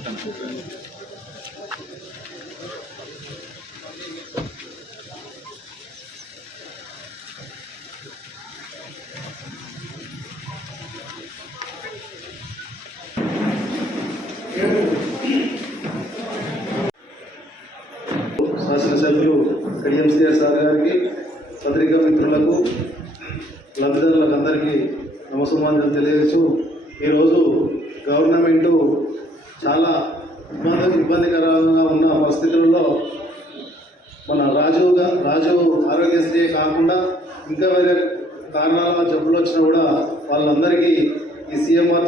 శాసనసభ్యులు కడియం శ్రీహరి సార్ గారికి, పత్రికా మిత్రులకు, లబ్ధిదారులకు అందరికీ నమస్కారం తెలియజేస్తూ, ఈరోజు గవర్నమెంటు చాలా ఇబ్బందికరంగా ఉన్న పరిస్థితుల్లో మన రాజు ఆరోగ్యశ్రీ కాకుండా ఇంకా వేరే కారణాల జబ్బులు వచ్చినా కూడా వాళ్ళందరికీ ఈ సిఎంఆర్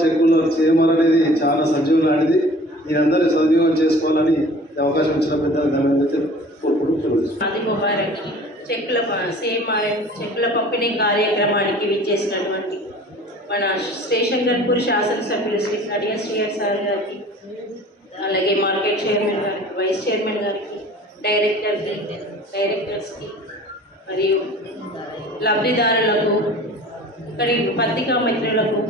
అనేది చాలా సజీవం లాంటిది. మీరందరూ సద్వినియోగం చేసుకోవాలని అవకాశం ఇచ్చిన పెద్దలు చెక్కుల పంపిణీ కార్యక్రమానికి విచ్చేసినటువంటి మన స్టేషన్ గన్పూర్ శాసనసభ్యులు శ్రీ కడియం శ్రీహరి సార్ గారికి, అలాగే మార్కెట్ చైర్మన్ గారికి, వైస్ చైర్మన్ గారికి, డైరెక్టర్స్కి మరియు లబ్ధిదారులకు, ఇక్కడి పత్రికా మిత్రులకు,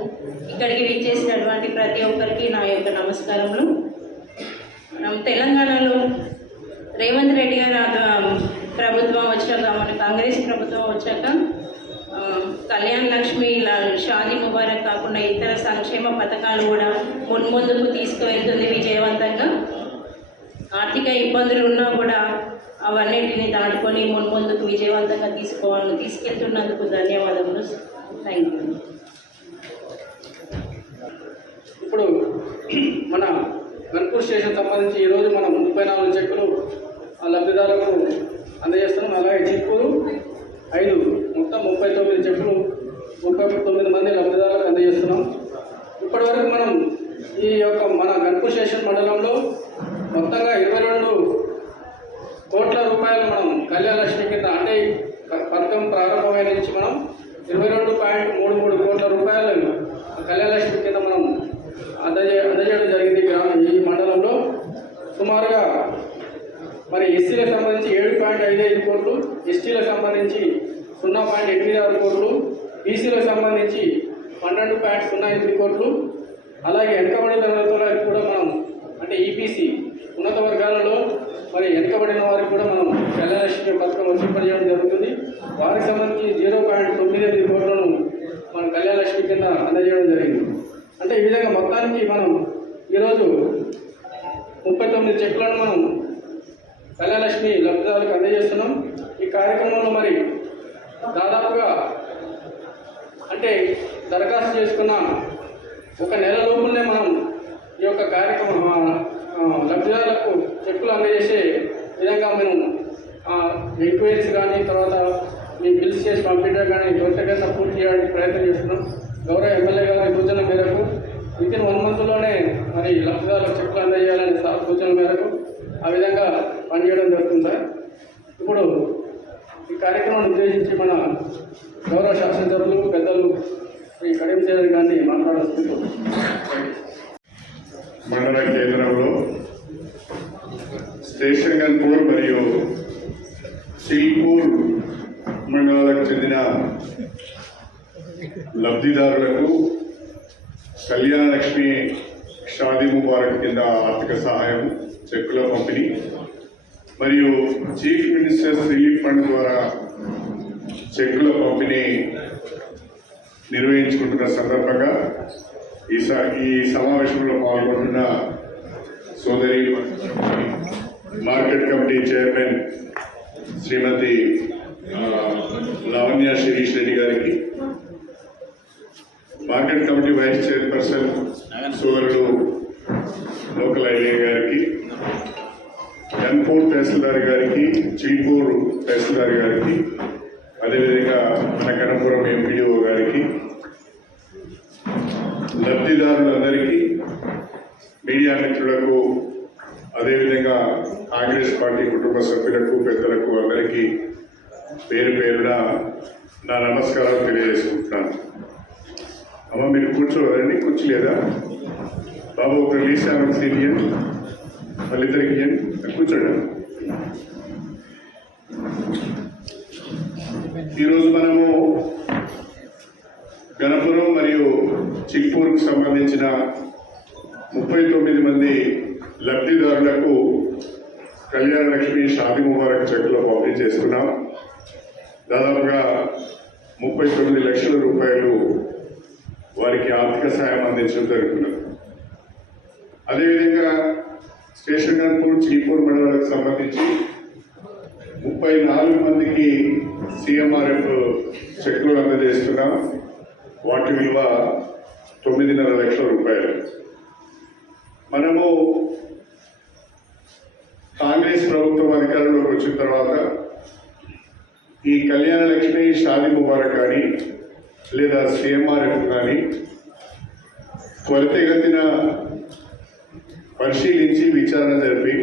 ఇక్కడికి విచ్చేసినటువంటి ప్రతి ఒక్కరికి నా యొక్క నమస్కారములు. మనం తెలంగాణలో రేవంత్ రెడ్డి గారు ప్రభుత్వం వచ్చాక, మన కాంగ్రెస్ ప్రభుత్వం వచ్చాక కళ్యాణ్ లక్ష్మి షాదీ ముబారక్ కాకుండా ఇతర సంక్షేమ పథకాలు కూడా ముందుకు తీసుకువెళ్తుంది విజయవంతంగా. ఆర్థిక ఇబ్బందులు ఉన్నా కూడా అవన్నిటిని దాటుకొని ముందుకు విజయవంతంగా తీసుకెళ్తున్నందుకు ధన్యవాదములు. Thank you. ఇప్పుడు మన గన్పూర్ స్టేషన్ సంబంధించి ఈరోజు మనం 34 చెక్కులు ఆ లబ్ధిదారులకు అందజేస్తున్నాం. అలాగే చిత్తూరు 5 మొత్తం 39 చెక్కులు 39 మంది లబ్ధిదారులకు అందజేస్తున్నాం. ఇప్పటివరకు మనం ఈ యొక్క మన గన్పూర్ స్టేషన్ మండలంలో మొత్తంగా 22 కోట్ల రూపాయలు మనం కళ్యాణలక్ష్మి కింద, అంటే పథకం ప్రారంభమైన నుంచి మనం 22.33 కోట్ల రూపాయలు కళ్యాణలక్ష్మి కింద మనం అందజేయడం జరిగింది. ఈ మండలంలో సుమారుగా మరి ఎస్సీలకు సంబంధించి 7.55 కోట్లు, ఎస్టీలకు సంబంధించి 0.86 కోట్లు, బీసీలకు సంబంధించి 12.08 కోట్లు, అలాగే వెనుకబడిన తరగతులకు కూడా మనం, అంటే ఈపీసీ ఉన్నత వర్గాలలో మరి వెనుకబడిన వారికి కూడా మనం కళ్యాణలక్ష్మి పథకం వర్తింపజేయడం జరుగుతుంది. వారికి సంబంధించి 0.98 కోట్లను మనం కళ్యాణలక్ష్మి కింద అందజేయడం జరిగింది. అంటే ఈ విధంగా మొత్తానికి మనం ఈరోజు 39 చెక్కులను మనం కళ్యాణలక్ష్మి లబ్ధిదారులకు అందజేస్తున్నాం. ఈ కార్యక్రమంలో మరి దాదాపుగా అంటే దరఖాస్తు చేసుకున్న ఒక నెల లోపునే మనం ఈ యొక్క కార్యక్రమం లబ్ధిదారులకు చెక్కులు అందజేసే విధంగా మనం ఎంక్వైరీస్ కానీ, తర్వాత మీ బిల్స్ చేసి పంపించడం కానీ త్వరితగతిన పూర్తి చేయడానికి ప్రయత్నం చేస్తున్నాం. గౌరవ ఎమ్మెల్యే గారి సూచన మేరకు వితిన్ 1 మంత్లోనే మరి లబ్ధిదారులకు చెక్కులు అందజేయాలని సూచన మేరకు ఆ విధంగా పనిచేయడం జరుగుతుంది సార్. ఇప్పుడు ఈ కార్యక్రమాన్ని ఉద్దేశించి మన గౌరవ శాసనసభ్యులు పెద్దలు శ్రీ కడియం శ్రీహరి గారిని మాట్లాడాల్సింది. మండల కేంద్రంలో స్టేషన్ గన్పూర్ మరియు సిల్పూర్ మండలాలకు చెందిన లబ్ధిదారులకు కళ్యాణలక్ష్మి షాదీ ముబారక్ కింద ఆర్థిక సహాయం, చెక్కుల పంపిణీ మరియు చీఫ్ మినిస్టర్స్ రిలీఫ్ ఫండ్ ద్వారా చెక్కుల పంపిణీ నిర్వహించుకుంటున్న సందర్భంగా ఈ సమావేశంలో పాల్గొంటున్న సోదరి మార్కెట్ కమిటీ చైర్మన్ శ్రీమతి లావణ్య శిరీష్ రెడ్డి గారికి, మార్కెట్ కమిటీ వైస్ చైర్పర్సన్ సోదరుడు లోకల్ ఐఏ గారికి, గన్పూర్ తహసీల్దార్ గారికి, చీపూర్ తహసీల్దార్ గారికి, అదేవిధంగా మన కనపురం ఎంపీడీఓ గారికి, లబ్ధిదారులందరికీ, మీడియా మిత్రులకు, అదేవిధంగా కాంగ్రెస్ పార్టీ కుటుంబ సభ్యులకు, పెద్దలకు అందరికీ పేరు పేరున నా నమస్కారాలు తెలియజేసుకుంటున్నాను. అమ్మ మీరు కూర్చోవాలండి, కూర్చోలేదా బాబు? ఒక రిలీజ్ సీనియర్ వాళ్ళిద్దరికి కూర్చోండి. ఈరోజు మనము గణపురం మరియు చిక్పూర్కు సంబంధించిన 39 మంది లబ్ధిదారులకు కళ్యాణ లక్ష్మి షాదీ ముబారక్ చెక్కులు పంపిణీ చేస్తున్నాం. దాదాపుగా 39 లక్షల రూపాయలు వారికి ఆర్థిక సాయం అందించడం జరుగుతున్నది. అదేవిధంగా స్టేషన్ గన్పూర్, చీపూర్ మండలాలకు సంబంధించి 34 మందికి CMRF చెక్కులు అందజేస్తున్నాం. వాటి విలువ 9.5 లక్షల రూపాయలు. మనము కాంగ్రెస్ ప్రభుత్వం అధికారంలోకి వచ్చిన తర్వాత ఈ కళ్యాణ లక్ష్మి, షాదీ ముబారక్ కానీ లేదా CMRF కానీ త్వరితగతిన పరిశీలించి విచారణ జరిపి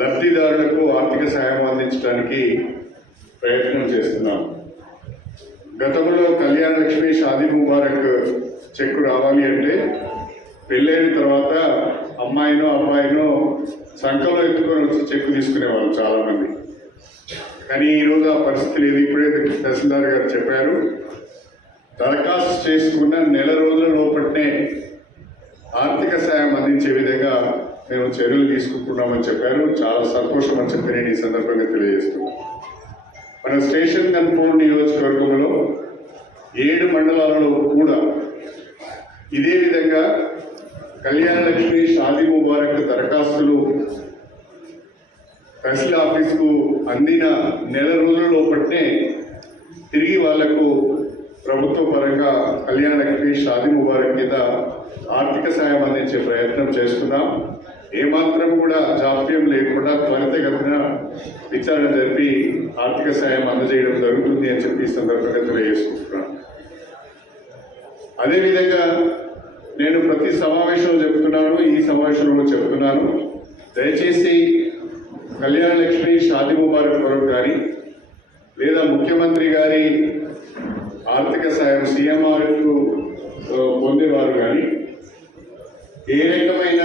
లబ్ధిదారులకు ఆర్థిక సహాయం అందించడానికి ప్రయత్నం చేస్తున్నాం. గతంలో కళ్యాణ లక్ష్మి, షాదీ ముబారక్ చెక్కు రావాలి అంటే పెళ్ళైన తర్వాత అమ్మాయినో అబ్బాయినో సంఖలో ఎత్తుకొని వచ్చి చెక్కు తీసుకునేవాళ్ళు చాలామంది. కానీ ఈరోజు ఆ పరిస్థితి లేదు. ఇప్పుడే తహసీల్దార్ గారు చెప్పారు, దరఖాస్తు చేసుకున్న నెల రోజుల లోపలనే ఆర్థిక సాయం అందించే విధంగా మేము చర్యలు తీసుకుంటున్నామని చెప్పారు. చాలా సంతోషం అని చెప్పి నేను ఈ సందర్భంగా తెలియజేస్తున్నాను. మన స్టేషన్ గన్పూర్ నియోజకవర్గంలో 7 మండలాలలో కూడా ఇదే విధంగా కళ్యాణ లక్ష్మి, షాదీ ముబారక్ దరఖాస్తులు తహసీల్ ఆఫీసుకు అందిన నెల రోజుల లోపలనే తిరిగి వాళ్లకు ప్రభుత్వ పరంగా కళ్యాణ లక్ష్మి, షాదీ ముబారక్ కింద ఆర్థిక సాయం అందించే ప్రయత్నం చేస్తున్నాం. ఏమాత్రం కూడా జాప్యం లేకుండా త్వరితగతిన విచారణ జరిపి ఆర్థిక సాయం అందజేయడం జరుగుతుంది అని చెప్పి ఈ సందర్భంగా తెలియజేసుకుంటున్నాను. అదేవిధంగా నేను ప్రతి సమావేశంలో చెప్తున్నాను, ఈ సమావేశంలో చెప్తున్నాను, దయచేసి కళ్యాణ లక్ష్మి, షాదీ ముబారక్ కొరకు కానీ లేదా ముఖ్యమంత్రి గారి ఆర్థిక సాయం CMRF పొందేవారు కానీ ఏ రకమైన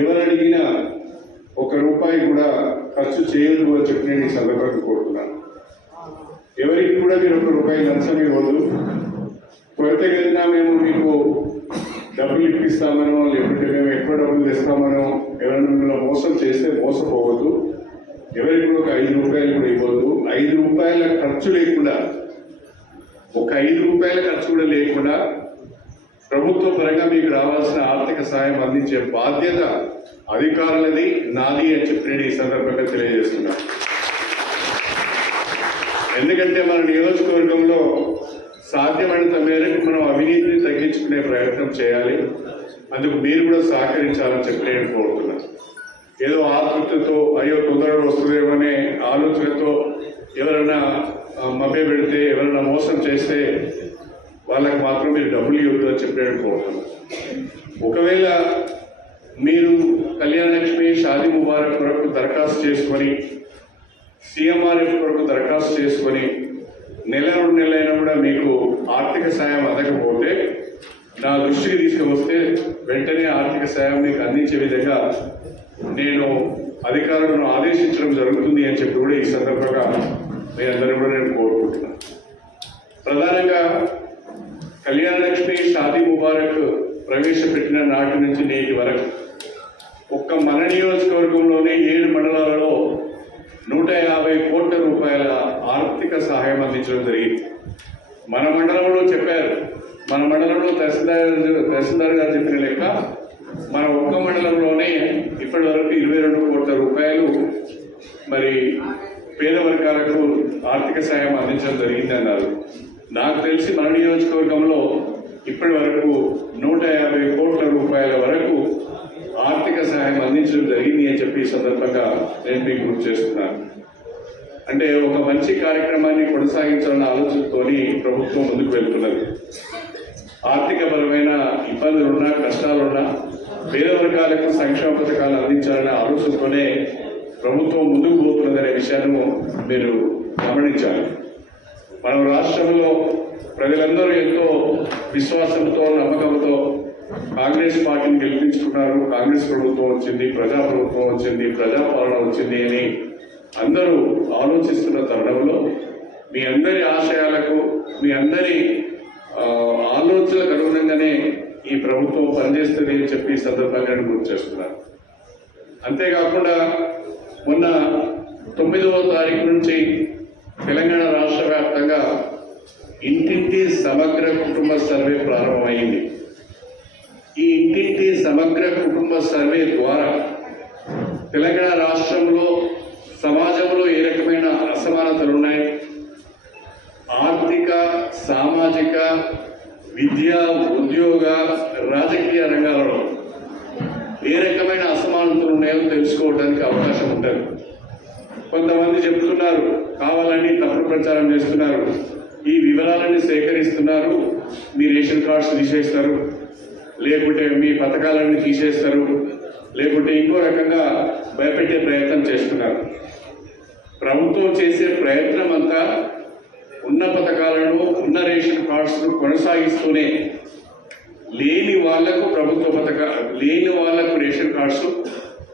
ఎవరడిగినా ₹1 కూడా ఖర్చు చేయొద్దు అని చెప్పి నేను ఈ సందర్భంగా కోరుతున్నాను. ఎవరికి కూడా మీరు ₹1 లంచం ఇవ్వద్దు. త్వరితగతిన మేము మీకు డబ్బులు ఇప్పిస్తామనో లేకుంటే మేము ఎక్కువ డబ్బులు తెస్తామనో ఎవరైనా మిమ్మల్ని మోసం చేస్తే మోసపోవద్దు. ఎవరికి కూడా ₹5 కూడా ఇవ్వద్దు. ₹5 ఖర్చు లేకుండా, ₹5 ఖర్చు కూడా లేకుండా ప్రభుత్వ పరంగా మీకు రావాల్సిన ఆర్థిక సాయం అందించే బాధ్యత అధికారులది, నాది అని చెప్పి నేను ఈ సందర్భంగా తెలియజేస్తున్నాను. ఎందుకంటే మన నియోజకవర్గంలో సాధ్యమైనంత మేరకు మనం అవినీతిని తగ్గించుకునే ప్రయత్నం చేయాలి. అందుకు మీరు కూడా సహకరించాలని చెప్పి నేను కోరుతున్నాను. ఏదో ఆతృతతో అయ్యో తొందరగా వస్తుందేమనే ఆలోచనతో ఎవరైనా మభ్య పెడితే, ఎవరైనా మోసం చేస్తే వాళ్ళకి మాత్రం మీరు డబ్బులు ఇవ్వద్దు అని చెప్పి నేను కోరుతున్నాను. ఒకవేళ మీరు కళ్యాణ లక్ష్మి, షాదీ ముబారక్ కొరకు దరఖాస్తు చేసుకొని CMRF కొరకు దరఖాస్తు చేసుకొని నెల 2 నెలలైనా కూడా మీకు ఆర్థిక సాయం అందకపోతే నా దృష్టికి తీసుకువస్తే వెంటనే ఆర్థిక సాయం మీకు అందించే విధంగా నేను అధికారులను ఆదేశించడం జరుగుతుంది అని చెప్పి కూడా ఈ సందర్భంగా మీ అందరూ కూడా నేను కోరుకుంటున్నాను. ప్రధానంగా కళ్యాణ లక్ష్మి, షాదీ ముబారక్ ప్రవేశపెట్టిన నాటి నుంచి నేటి వరకు ఒక్క మన నియోజకవర్గంలోనే 7 మండలాలలో 150 కోట్ల రూపాయల ఆర్థిక సహాయం అందించడం జరిగింది. మన మండలంలో చెప్పారు, మన మండలంలో తహసీల్దార్ గారు చెప్పిన లెక్క మన ఒక్క మండలంలోనే ఇప్పటి వరకు 22 కోట్ల రూపాయలు మరి పేద వర్గాలకు ఆర్థిక సాయం అందించడం జరిగింది అన్నారు. నాకు తెలిసి మన నియోజకవర్గంలో ఇప్పటి వరకు 150 కోట్ల రూపాయల వరకు ఆర్థిక సహాయం అందించడం జరిగింది అని చెప్పి ఈ సందర్భంగా నేను మీకు గుర్తు చేస్తున్నాను. అంటే ఒక మంచి కార్యక్రమాన్ని కొనసాగించాలన్న ఆలోచనతో ప్రభుత్వం ముందుకు వెళ్తున్నది. ఆర్థికపరమైన ఇబ్బందులున్నా, కష్టాలున్నా పేద వర్గాలకు సంక్షేమ పథకాలు అందించాలనే ఆలోచనతోనే ప్రభుత్వం ముందుకు పోతున్నదనే విషయాన్ని మీరు గమనించాలి. మన రాష్ట్రంలో ప్రజలందరూ ఎంతో విశ్వాసంతో, నమ్మకంతో కాంగ్రెస్ పార్టీని గెలిపించుకున్నారు. కాంగ్రెస్ ప్రభుత్వం వచ్చింది, ప్రజాప్రభుత్వం వచ్చింది, ప్రజాపాలన వచ్చింది అని అందరూ ఆలోచిస్తున్న తరుణంలో మీ అందరి ఆశయాలకు, మీ అందరి ఆలోచనలకు అనుగుణంగానే ఈ ప్రభుత్వం పనిచేస్తుంది అని చెప్పి ఈ సందర్భంగా నేను గుర్తు చేస్తున్నాను. అంతేకాకుండా మొన్న 9వ తారీఖు నుంచి తెలంగాణ రాష్ట్ర వ్యాప్తంగా ఇంటింటి సమగ్ర కుటుంబ సర్వే ప్రారంభమైంది. ఈ ఇంటింటి సమగ్ర కుటుంబ సర్వే ద్వారా తెలంగాణ రాష్ట్రంలో సమాజంలో ఏ రకమైన అసమానతలు ఉన్నాయి, ఆర్థిక, సామాజిక, విద్య, ఉద్యోగ, రాజకీయ రంగాలలో ఏ రకమైన అసమానతలు ఉన్నాయో తెలుసుకోవడానికి అవకాశం ఉంటుంది. కొంతమంది చెప్తున్నారు కావాలని తప్పుడు ప్రచారం చేస్తున్నారు, ఈ వివరాలన్నీ సేకరిస్తున్నారు, మీ రేషన్ కార్డ్స్ తీసేస్తారు, లేకుంటే మీ పథకాలన్నీ తీసేస్తారు, లేకుంటే ఇంకో రకంగా భయపెట్టే ప్రయత్నం చేస్తున్నారు. ప్రభుత్వం చేసే ప్రయత్నం అంతా ఉన్న పథకాలను, ఉన్న రేషన్ కార్డ్స్ను కొనసాగిస్తూనే లేని వాళ్లకు లేని వాళ్లకు రేషన్ కార్డ్స్,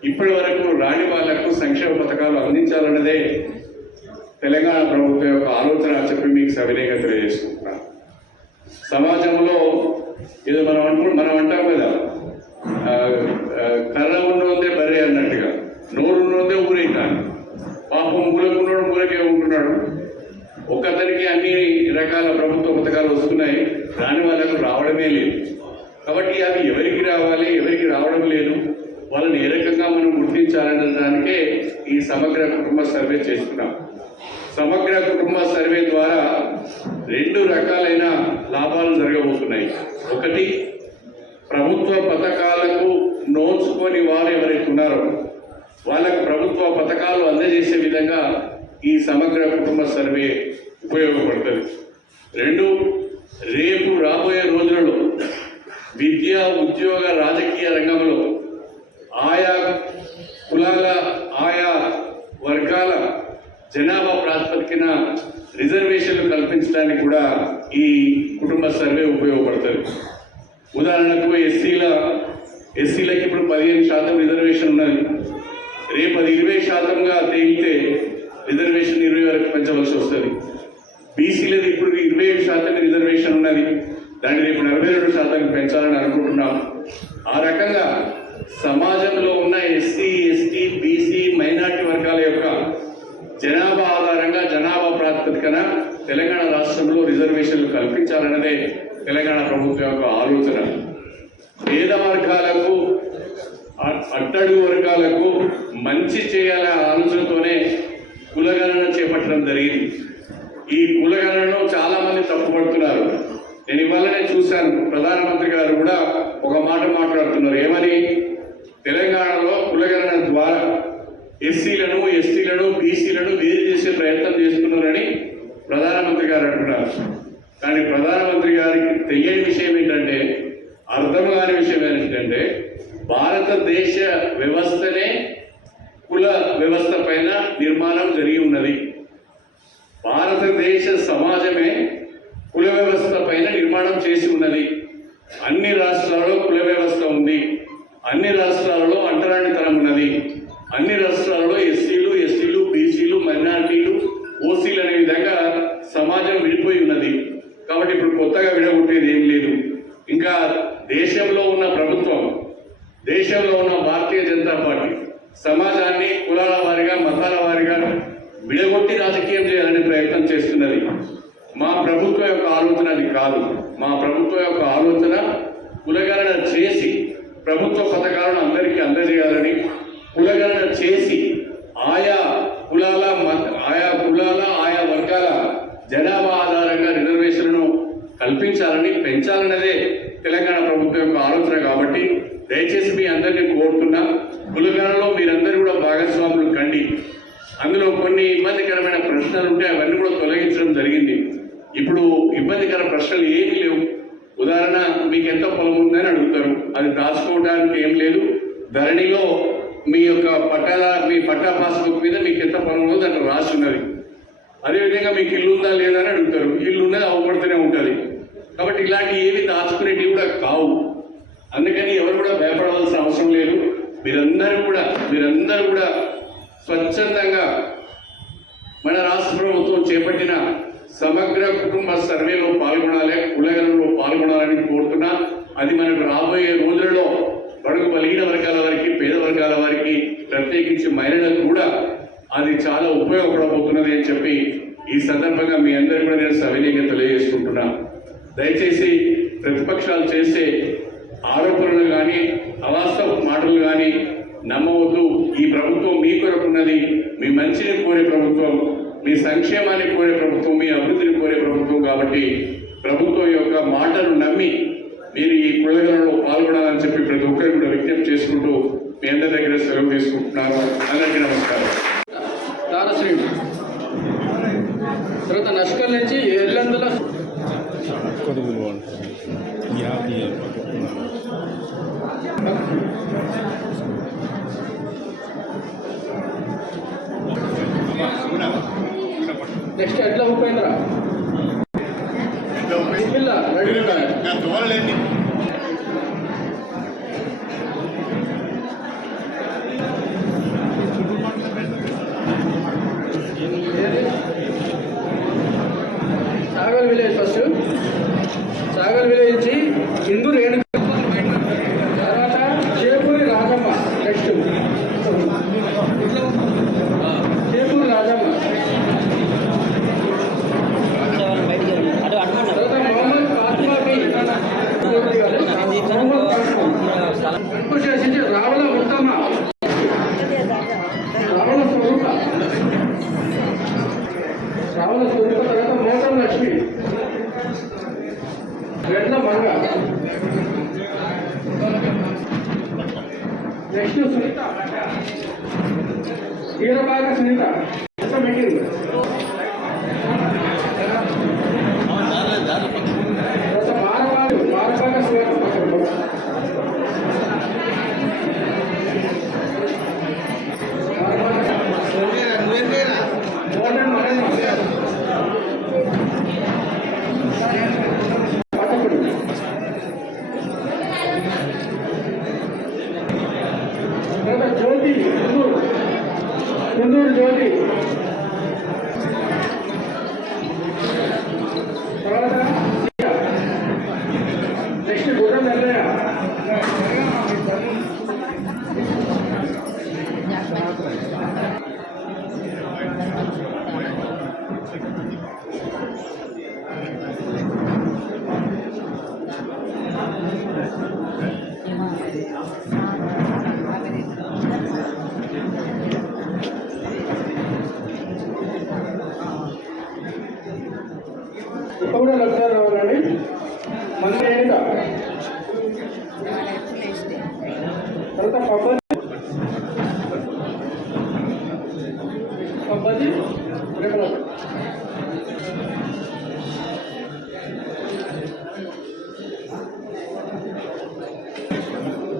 ఇప్పటి వరకు రాని వాళ్లకు సంక్షేమ పథకాలు అందించాలన్నదే తెలంగాణ ప్రభుత్వం యొక్క ఆలోచన అని చెప్పి మీకు సవినయంగా తెలియజేసుకుంటున్నాను. సమాజంలో ఏదో మనం అంటాం కదా, కర్ర ఉన్నదే బర్రె అన్నట్టుగా, నోరు ఉన్నదే ఊరేంటాను. పాపం మూలకున్నాడు, మూలకే ఉంటున్నాడు. ఒక్కతనికి అన్ని రకాల ప్రభుత్వ పథకాలు వస్తున్నాయి, రాని వాళ్ళకు రావడమే లేదు. కాబట్టి అవి ఎవరికి రావాలి, ఎవరికి రావడం లేదు, వాళ్ళని ఏ రకంగా మనం గుర్తించాలనే దానికే ఈ సమగ్ర కుటుంబ సర్వే చేస్తున్నాం. సమగ్ర కుటుంబ సర్వే ద్వారా 2 రకాలైన లాభాలు జరగబోతున్నాయి. ఒకటి, ప్రభుత్వ పథకాలకు నోచుకొని వారు ఎవరైతే ఉన్నారో వాళ్ళకు ప్రభుత్వ పథకాలు అందజేసే విధంగా ఈ సమగ్ర కుటుంబ సర్వే ఉపయోగపడుతుంది. 2, రేపు రాబోయే రోజులలో విద్య, ఉద్యోగ, రాజకీయ రంగంలో ఆయా కులాల, ఆయా వర్గాల జనాభా ప్రాతిపదికన రిజర్వేషన్లు కల్పించడానికి కూడా ఈ కుటుంబ సర్వే ఉపయోగపడుతుంది. ఉదాహరణకు ఎస్సీలకి ఇప్పుడు 15% రిజర్వేషన్ ఉన్నది. రేపు అది 20%గా తేలితే రిజర్వేషన్ 20 వరకు పెంచవలసి వస్తుంది. బీసీలది ఇప్పుడు 27% రిజర్వేషన్ ఉన్నది, దాన్ని రేపు 42% పెంచాలని అనుకుంటున్నాం. ఆ రకంగా సమాజంలో ఉన్న ఎస్సీ, ఎస్టీ, బీసీ, మైనార్టీ వర్గాల యొక్క జనాభా ఆధారంగా, జనాభా ప్రాతిపదికన తెలంగాణ రాష్ట్రంలో రిజర్వేషన్లు కల్పించాలన్నదే తెలంగాణ ప్రభుత్వం యొక్క ఆలోచన. పేద వర్గాలకు, అట్టడుగు వర్గాలకు మంచి చేయాలనే ఆలోచనతోనే కులగణన చేపట్టడం జరిగింది. ఈ కులగణనను చాలా మంది తప్పుపడుతున్నారు. నేను ఇవాళనే చూశాను, ప్రధానమంత్రి గారు కూడా ఒక మాట మాట్లాడుతున్నారు. ఏమని? తెలంగాణలో కులగణన ద్వారా ఎస్సీలను, ఎస్టీలను, బీసీలను వేరు చేసే ప్రయత్నం చేస్తున్నారని ప్రధానమంత్రి గారు అంటున్నారు. కానీ ప్రధానమంత్రి గారికి తెలియని విషయం ఏంటంటే, అర్థం కాని విషయం ఏంటంటే, భారతదేశ వ్యవస్థనే కుల వ్యవస్థ పైన నిర్మాణం జరిగి ఉన్నది. భారతదేశ సమాజమే కుల వ్యవస్థ పైన నిర్మాణం చేసి ఉన్నది. అన్ని రాష్ట్రాలలో కుల వ్యవస్థ ఉంది, అన్ని రాష్ట్రాలలో అంటరానితనం ఉన్నది, అన్ని రాష్ట్రాలలో ఎస్సీలు, ఎస్టీలు, బీసీలు, మైనారిటీలు, ఓసీలు అనే విధంగా సమాజం విడిపోయి ఉన్నది. కాబట్టి ఇప్పుడు కొత్తగా విడగొట్టేది ఏం లేదు. ఇంకా దేశంలో ఉన్న ప్రభుత్వం, దేశంలో ఉన్న భారతీయ జనతా పార్టీ సమాజాన్ని కులాల వారిగా, మతాల వారిగా విడగొట్టి రాజకీయం చేయాలనే ప్రయత్నం చేస్తున్నది. మా ప్రభుత్వం యొక్క ఆలోచన అది కాదు. మా ప్రభుత్వం యొక్క ఆలోచన కులగణన చేసి ప్రభుత్వ పథకాలను అందరికీ అందజేయాలని, కులగణన చేసి ఆయా కులాల, ఆయా వర్గాల జనాభా ఆధారంగా రిజర్వేషన్లను కల్పించాలని, పెంచాలన్నదే తెలంగాణ ప్రభుత్వం యొక్క ఆలోచన. కాబట్టి దయచేసి మీ అందరినీ కోరుతున్నా, కులగణనలో మీరందరూ కూడా భాగస్వాములు కండి. అందులో కొన్ని ఇబ్బందికరమైన ప్రశ్నలు ఉంటే అవన్నీ కూడా తొలగించడం జరిగింది. ఇప్పుడు ఇబ్బందికర ప్రశ్నలు ఏమీ లేవు. ఉదాహరణ, మీకు ఎంత పొలం ఉందని అడుగుతారు, అది దాచుకోవడానికి ఏం లేదు. ధరణిలో మీ యొక్క మీ పట్టా పాస్బుక్ మీద మీకు ఎంత పొలం ఉందో దాంట్లో రాసి ఉన్నది. అదేవిధంగా మీకు ఇల్లు ఉందా లేదా అని అడుగుతారు, ఇల్లు ఉన్నది అవ్వబడుతూనే ఉంటుంది. కాబట్టి ఇలాంటి ఏవి దాచుకునేటివి కూడా కావు. అందుకని ఎవరు కూడా భయపడవలసిన అవసరం లేదు. మీరందరూ కూడా స్వచ్ఛందంగా మన రాష్ట్ర ప్రభుత్వం చేపట్టిన సమగ్ర కుటుంబ సర్వేలో పాల్గొనాలి, కులగణనలో పాల్గొనాలని కోరుతున్నా. అది మనకు రాబోయే రోజులలో బడుగు బలహీన వర్గాల వారికి, పేద వర్గాల వారికి, ప్రత్యేకించి మహిళలకు కూడా అది చాలా ఉపయోగపడబోతున్నది అని చెప్పి ఈ సందర్భంగా మీ అందరూ కూడా నేను సవినయంగా తెలియజేసుకుంటున్నాను. దయచేసి ప్రతిపక్షాలు చేసే ఆరోపణలు కానీ అవాస్తవ మాటలు కానీ నమ్మవద్దు. ఈ ప్రభుత్వం మీ కొరకున్నది, మీ మంచిని కోరే ప్రభుత్వం, మీ సంక్షేమాన్ని కోరే ప్రభుత్వం, మీ అభివృద్ధిని కోరే ప్రభుత్వం. కాబట్టి ప్రభుత్వం యొక్క మాటలు నమ్మి మీరు ఈ కులగణలో పాల్గొనాలని చెప్పి ప్రతి ఒక్కరు కూడా విజ్ఞప్తి చేసుకుంటూ మీ అందరి దగ్గర సెలవు తీసుకుంటున్నాను. అందరికీ నమస్కారం. దానశ్రీ తర్వాత నష్కల్ నుంచి ఎల్లందుల నెక్స్ట్ ఎట్లా ఉపేంద్ర పిల్ల రెడీ ఉండాలి. Sagar village first, Sagar village నుంచి హిందూ రేణు, తర్వాత చేపూరి రాజమ్మ, నెక్స్ట్ చేపూరి రాజమ్మ, తర్వాత మొహమ్మద్ ఫాతిమాకి కనుక చేసి రావుల ఉత్తమ, రావుల స్వరూప, రావుల స్వరూప, తర్వాత మోసం లక్ష్మి, రెడ్ల మంగ, నెక్స్ట్ సునీత, హీరబాగ సునీత, మీటింగ్, మారబాగ సునీత, జ్యోతి, కుందూరు జ్యోతి, తర్వాత నెక్స్ట్ గుర్రం నెల్లయ్య, ఇప్పుడు కూడా లక్షలు రావాలండి. మన ఏనిక, తర్వాత పబ్బది రేపల,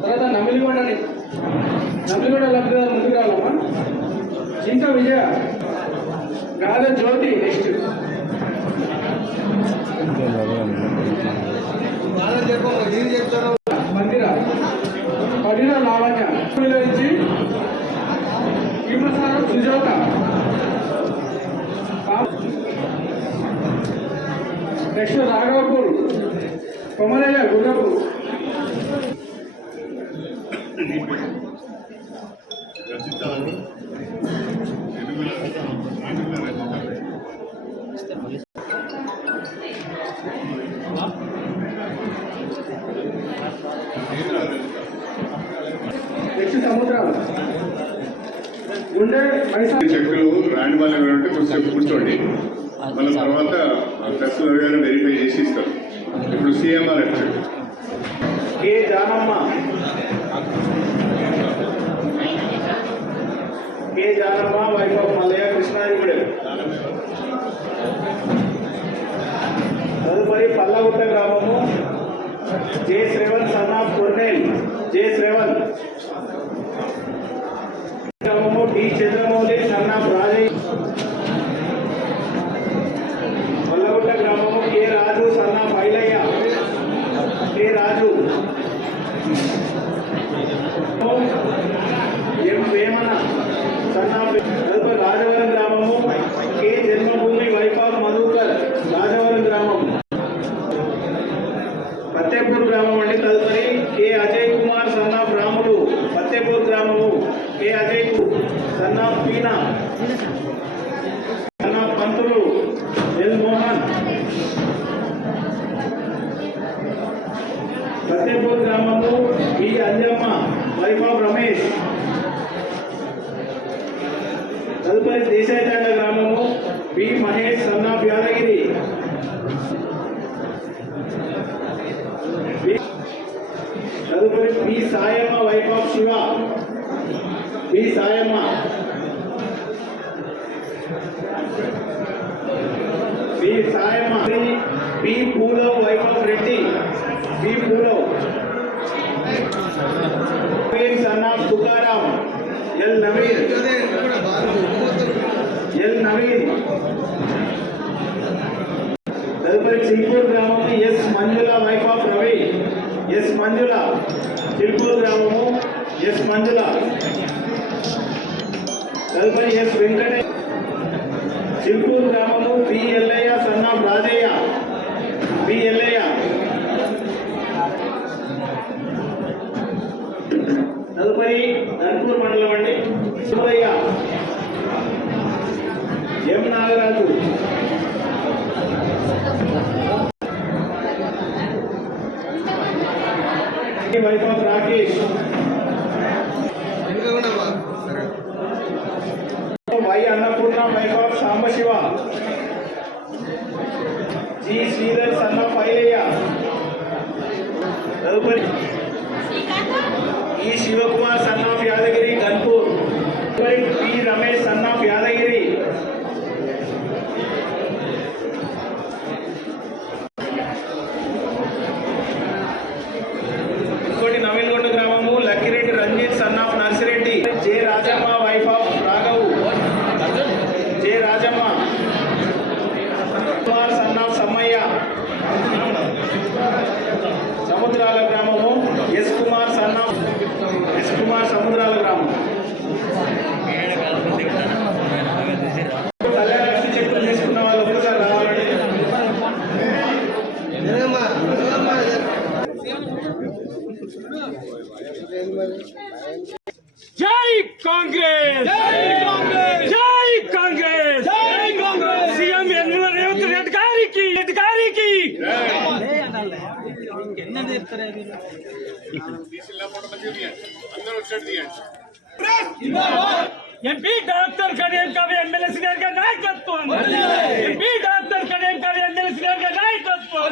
తర్వాత నమిలిగూడ లబ్ధిదారు ముందుకు రావాలమ్మా. ఇంకా విజయ, గాద జ్యోతి, నెక్స్ట్ మందిర, పడిన లావణ్య నుంచి భీమసారం సుజాత, నెక్స్ట్ రాఘవపూర్ కొమరయ్య గుర్రపు, నెక్స్ట్ సముద్రాలు, గుండె చెక్కులు రాని వాళ్ళు ఉంటే కొంచెం కూర్చోండి, మళ్ళీ తర్వాత ప్రెస్ గారు వెరిఫై చేసి ఇస్తారు. ఇప్పుడు CMR check K Janamma, K Janamma, wife of Mallayya, Krishnajigudem. తదుపరి పల్లగుట్ట గ్రామము జే Shravan, son of కొర్నేల్ J Shravan. గ్రామము D Chandramouli, son of Rajaiah. Pallagutta గ్రామము K Raju, son of Ailaiah, K Raju. M Vemana, son of. తదుపరి రాజవరం గ్రామము K Janmabhoomi, wife of Madhukar, Rajavaram గ్రామం. ఫతేపూర్ గ్రామం అండి. దేశాయితండ గ్రామము B Mahesh son of Yadagiri. తదుపరి B Sayamma wife of Shiva. B Sayamma. B Sayamma. B Poolav wife of Reddy. B Poolav. Son of Tukaram. L Naveen. L Naveen. తదుపరి చిల్పూర్ గ్రామము S Manjula wife of Ravi. S Manjula. Chilpur గ్రామము ఎస్ మంజుల. తదుపరి ఎస్ వెంకటే. చిల్పూర్ గ్రామము B Yellaiah son of Rajaiah. B Yellaiah. తదుపరి ధన్పూర్ మండలం అండి. Subbaiah. M Nagaraju. Wife of Rakesh. Y Annapurna wife of Sambashiva. G Sridhar son of Ailaiah. తదుపరి E Shivakumar son of Yadagiri Ganpur. తదుపరి P Ramesh son of Yadagiri. ఇంకోటి నవీన్గొండ గ్రామము Lakkireddy Ranjith son of Narsireddy. J Rajamma wife of Raghav. J Rajamma. Kumar son of Sammaiah. Samudrala గ్రామము S Kumar son of S Kumar. Samudrala గ్రామం. కళ్యాణలక్ష్మి చెక్కులు తీసుకున్న వాళ్ళు ఒకసారి రావాలండి. జై కాంగ్రెస్, జై కాంగ్రెస్, జై కాంగ్రెస్, జై కాంగ్రెస్. సీఎం రేవంత్ రెడ్డి గారికి ఎంపీ డాక్టర్ కడియం కవి ఎమ్మెల్సీ గారి నాయకత్వం. ఎంపీ డాక్టర్ కడియం కవి ఎమ్మెల్సీ గారి నాయకత్వం.